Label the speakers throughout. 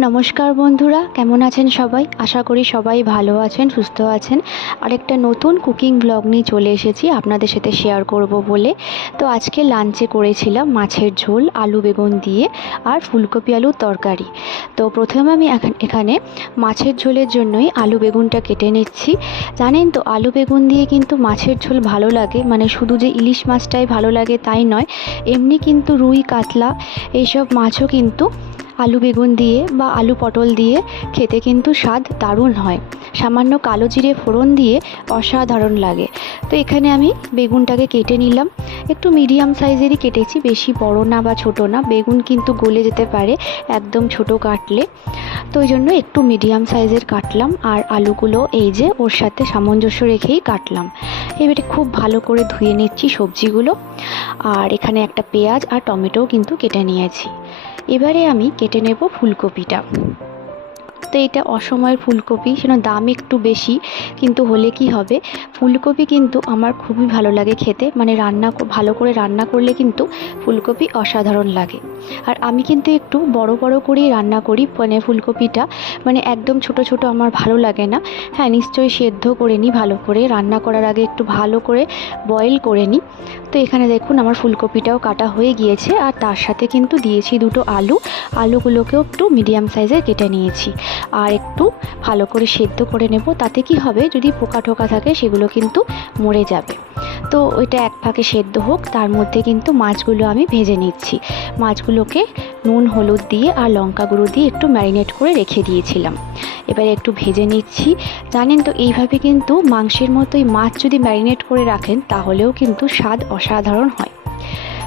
Speaker 1: নমস্কার বন্ধুরা, কেমন আছেন সবাই? আশা করি সবাই ভালো আছেন, সুস্থ আছেন। আরেকটা নতুন কুকিং ব্লগ নিয়ে চলে এসেছি, আপনাদের সাথে শেয়ার করব বলে। তো আজকে লাঞ্চে করেছিলাম মাছের ঝোল, আলু বেগুন দিয়ে আর ফুলকপি আলুর তরকারি। তো প্রথমে আমি এখান- এখানে মাছের ঝোলের জন্যই আলু বেগুনটা কেটে নিচ্ছি। জানেন তো, আলু বেগুন দিয়ে কিন্তু মাছের ঝোল ভালো লাগে মানে শুধু যে ইলিশ মাছটাই ভালো লাগে তাই নয়, এমনি কিন্তু রুই, কাতলা এইসব মাছও কিন্তু আলু বেগুন দিয়ে বা আলু পটল দিয়ে খেতে কিন্তু স্বাদ দারুণ হয়। সামান্য কালো জিরে ফোড়ন দিয়ে অসাধারণ লাগে। তো এখানে আমি বেগুনটাকে কেটে নিলাম। একটু মিডিয়াম সাইজেরই কেটেছি, বেশি বড় না বা ছোট না। বেগুন কিন্তু গলে যেতে পারে একদম ছোট কাটলে। তো ওই জন্য একটু মিডিয়াম সাইজের কাটলাম আর আলুগুলো এই যে ওর সাথে সামঞ্জস্য রেখেই কাটলাম। এবারে খুব ভালো করে ধুয়ে নিচ্ছি সবজিগুলো। আর এখানে একটা পেঁয়াজ আর টমেটোও কিন্তু কেটে নিয়েছি। এবারে আমি কেটে নেব ফুলকপিটা। তো এটা অসময়ের ফুলকপি সেটা দাম একটু বেশি, কিন্তু হলে কি হবে? ফুলকপি কিন্তু আমার খুবই ভালো লাগে খেতে মানে রান্না ভালো করে রান্না করলে কিন্তু ফুলকপি অসাধারণ লাগে। আর আমি কিন্তু একটু বড় বড় করেই রান্না করি মানে ফুলকপিটা মানে একদম ছোট ছোট আমার ভালো লাগে না। হ্যাঁ নিশ্চয়ই সেদ্ধ করে নিই ভালো করে, রান্না করার আগে একটু ভালো করে বয়েল করে নিই। তো এখানে দেখুন আমার ফুলকপিটাও কাটা হয়ে গিয়েছে, আর তার সাথে কিন্তু দিয়েছি দুটো আলু। আলুগুলোকেও একটু মিডিয়াম সাইজের কেটে নিয়েছি। আর একটু ভালো করে সেদ্ধ করে নেব। তাতে কি হবে? যদি পোকা টোকা থাকে, সেগুলো কিন্তু মরে যাবে। তো ওইটা এক ফাঁকে সেদ্ধ হোক, তার মধ্যে কিন্তু মাছগুলো আমি ভেজে নিচ্ছি। মাছগুলোকে নুন, হলুদ দিয়ে আর লঙ্কা গুঁড়ো দিয়ে একটু ম্যারিনেট করে রেখে দিয়েছিলাম। এবারে একটু ভেজে নিচ্ছি। জানেন তো, এইভাবে কিন্তু মাংসের মতোই মাছ যদি ম্যারিনেট করে রাখেন, তাহলেও কিন্তু স্বাদ অসাধারণ হয়।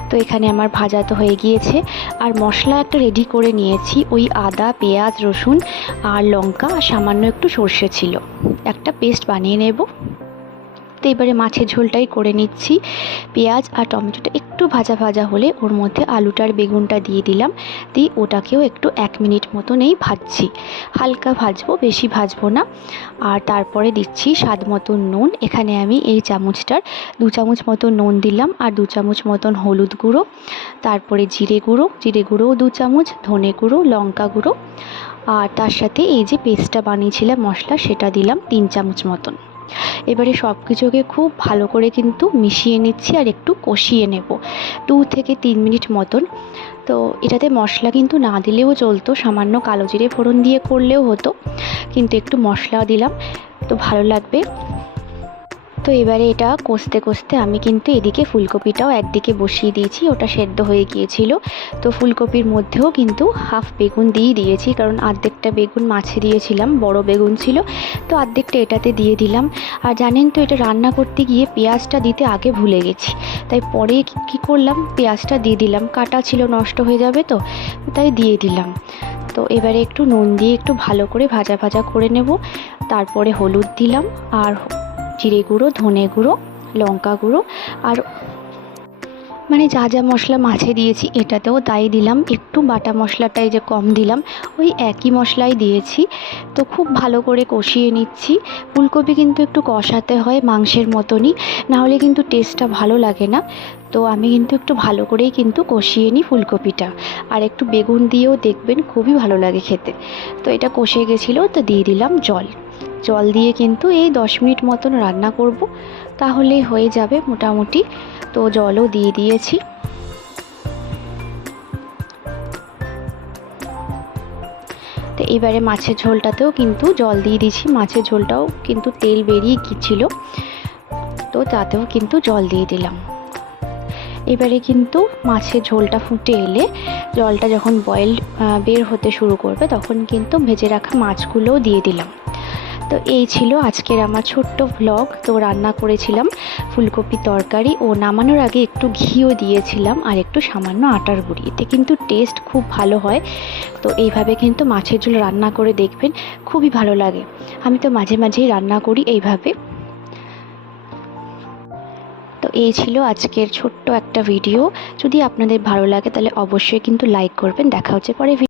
Speaker 1: তো এখানে আমার ভাজা তো হয়ে গিয়েছে। আর মশলা একটা রেডি করে নিয়েছি, ওই আদা, পেঁয়াজ, রসুন আর লঙ্কা আর সামান্য একটু সর্ষে ছিল। একটা পেস্ট বানিয়ে নেব। তো এবারে মাছের ঝোলটাই করে নিচ্ছি। পেঁয়াজ আর টমেটোটা একটু ভাজা ভাজা হলে ওর মধ্যে আলুটার বেগুনটা দিয়ে দিলাম। দিয়ে ওটাকেও একটু এক মিনিট মতনই ভাজছি। হালকা ভাজবো, বেশি ভাজবো না। আর তারপরে দিচ্ছি স্বাদ মতন নুন। এখানে আমি এই চামচটার দু চামচ মতো নুন দিলাম আর দু চামচ মতন হলুদ গুঁড়ো। তারপরে জিরে গুঁড়ো। জিরে গুঁড়োও দু চামচ, ধনে গুঁড়ো, লঙ্কা গুঁড়ো। আর তার সাথে এই যে পেস্টটা বানিয়েছিলাম মশলা, সেটা দিলাম তিন চামচ মতন। এবারে সব কিছুকে খুব ভালো করে কিন্তু মিশিয়ে নিচ্ছি আর একটু কষিয়ে নেব। দু থেকে তিন মিনিট মতন। তো এটাতে মশলা কিন্তু না দিলেও চলতো, সামান্য কালো জিরে ফোড়ন দিয়ে করলেও হতো। কিন্তু একটু মশলা দিলাম। তো ভালো লাগবে। তো এবারে এটা কষতে কষতে আমি কিন্তু এদিকে ফুলকপিটাও একদিকে বসিয়ে দিয়েছি, ওটা সেদ্ধ হয়ে গিয়েছিল। তো ফুলকপির মধ্যেও কিন্তু হাফ বেগুন দিয়ে দিয়েছি, কারণ অর্ধেকটা বেগুন মাছে দিয়েছিলাম, বড় বেগুন ছিল। তো অর্ধেকটা এটাতে দিয়ে দিলাম। আর জানেন তো এটা রান্না করতে গিয়ে পেঁয়াজটা দিতে আগে ভুলে গেছি। তাই পরে কি করলাম? পেঁয়াজটা দিয়ে দিলাম। কাটা ছিল, নষ্ট হয়ে যাবে তো, তাই দিয়ে দিলাম। তো এবারে একটু নুন দিয়ে একটু ভালো করে ভাজা ভাজা করে নেব। তারপরে হলুদ দিলাম। আর জিরে গুঁড়ো, ধনে গুঁড়ো, লঙ্কা গুঁড়ো আর মানে যা যা মশলা মাছে দিয়েছি এটাতেও তাই দিলাম। একটু বাটা মশলাটাই যে কম দিলাম, ওই একই মশলাই দিয়েছি। তো খুব ভালো করে কষিয়ে নিচ্ছি। ফুলকপি কিন্তু একটু কষাতে হয় মাংসের মতনই নাহলে কিন্তু টেস্টটা ভালো লাগে না। তো আমি কিন্তু একটু ভালো করেই কিন্তু কষিয়ে নিই ফুলকপিটা। আর একটু বেগুন দিয়েও দেখবেন খুবই ভালো লাগে খেতে। তো এটা কষে গেছিল, তো দিয়ে দিলাম জল। জল দিয়ে কিন্তু এই দশ মিনিট মতন রান্না করব, তাহলে হয়ে যাবে মোটামুটি। তো জলও দিয়ে দিয়েছি। তো এবারে মাছের ঝোলটাতেও কিন্তু জল দিয়ে দিয়েছি। মাছের ঝোলটাও কিন্তু তেল বেরিয়ে গিয়েছিল। তো তাতেও কিন্তু জল দিয়ে দিলাম। এবারে কিন্তু মাছের ঝোলটা ফুটে এলে জলটা যখন বয়েল বের হতে শুরু করবে, তখন কিন্তু ভেজে রাখা মাছগুলোও দিয়ে দিলাম। তো এই ছিল আজকের আমার ছোট্ট ভ্লগ তো রান্না করেছিলাম ফুলকপি তরকারি ও নামানোর আগে একটু ঘিও দিয়েছিলাম আর একটু সামান্য আটার গুঁড়ি। এতে কিন্তু টেস্ট খুব ভালো হয়। তো এইভাবে কিন্তু মাছের ঝোল রান্না করে দেখবেন, খুবই ভালো লাগে। আমি তো মাঝে মাঝেই রান্না করি এইভাবে। তো এই ছিল আজকের ছোট্ট একটা ভিডিও যদি আপনাদের ভালো লাগে তাহলে অবশ্যই কিন্তু লাইক করবেন। দেখা হচ্ছে পরে